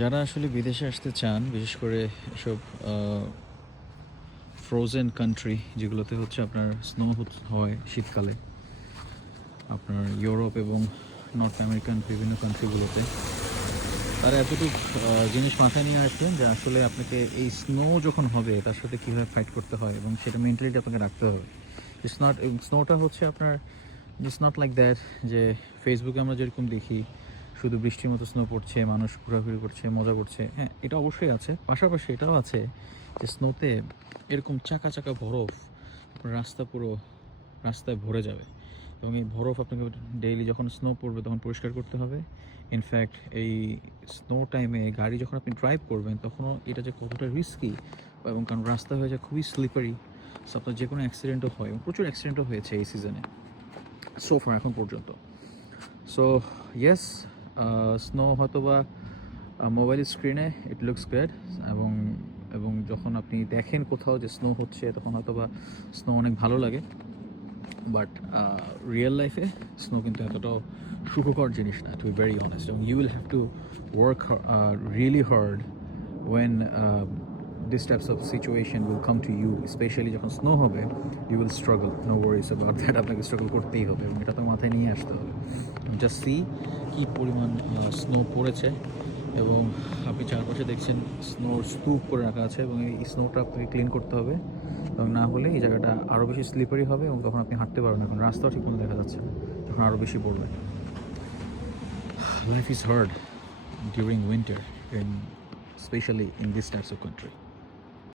যারা আসলে বিদেশে আসতে চান, বিশেষ করে এসব ফ্রোজেন কান্ট্রি যেগুলোতে হচ্ছে আপনার স্নো হয় শীতকালে, আপনার ইউরোপ এবং নর্থ আমেরিকান বিভিন্ন কান্ট্রিগুলোতে, তারা এতটুকু জিনিস মাথায় নিয়ে আসবেন যে আসলে আপনাকে এই স্নো যখন হবে তার সাথে কীভাবে ফাইট করতে হয় এবং সেটা মেন্টালিটি আপনাকে রাখতে হবে। ইটস নট, স্নোটা হচ্ছে আপনার, ইটস নট লাইক দ্যাট যে ফেসবুকে আমরা যেরকম দেখি শুধু বৃষ্টির মতো স্নো পড়ছে, মানুষ ঘোরাঘুরি করছে, মজা করছে। হ্যাঁ, এটা অবশ্যই আছে, পাশাপাশি এটাও আছে যে স্নোতে এরকম চাকা চাকা বরফ আপনার রাস্তা পুরো রাস্তায় ভরে যাবে এবং এই বরফ আপনাকে ডেইলি যখন স্নো পড়বে তখন পরিষ্কার করতে হবে। ইনফ্যাক্ট এই স্নো টাইমে গাড়ি যখন আপনি ড্রাইভ করবেন তখনও এটা যে কতটা রিস্কি, এবং কারণ রাস্তা হয়ে যায় খুবই স্লিপারি, সো আপনার যে কোনো অ্যাক্সিডেন্টও হয় এবং প্রচুর অ্যাক্সিডেন্টও হয়েছে এই সিজনে সোফার এখন পর্যন্ত। সো ইয়েস, স্নো হয়তোবা মোবাইল স্ক্রিনে ইট লুকস গুড, এবং এবং যখন আপনি দেখেন কোথাও যে স্নো হচ্ছে তখন হয়তোবা স্নো অনেক ভালো লাগে, বাট রিয়েল লাইফে স্নো কিন্তু এতটাও সুখকর জিনিস না, টু বি ভেরি অনেস্ট। এবং you will have to work really hard when this types of situation will come to you, especially যখন স্নো হবে, you will struggle, no worries about that, আপনাকে স্ট্রাগল করতেই হবে এবং এটা তো মাথায় নিয়ে আসতে হবে। জাস্ট সি কী পরিমাণ স্নো পড়েছে, এবং আপনি চারপাশে দেখছেন স্নোর স্তূপ করে রাখা আছে এবং এই স্নোটা আপনাকে ক্লিন করতে হবে, এবং না হলে এই জায়গাটা আরও বেশি স্লিপারি হবে এবং তখন আপনি হাঁটতে পারবেন না, এখন রাস্তাও ঠিকমতো দেখা যাচ্ছে না যখন আরও বেশি পড়বে। Life is hard during winter, specially in this types of country.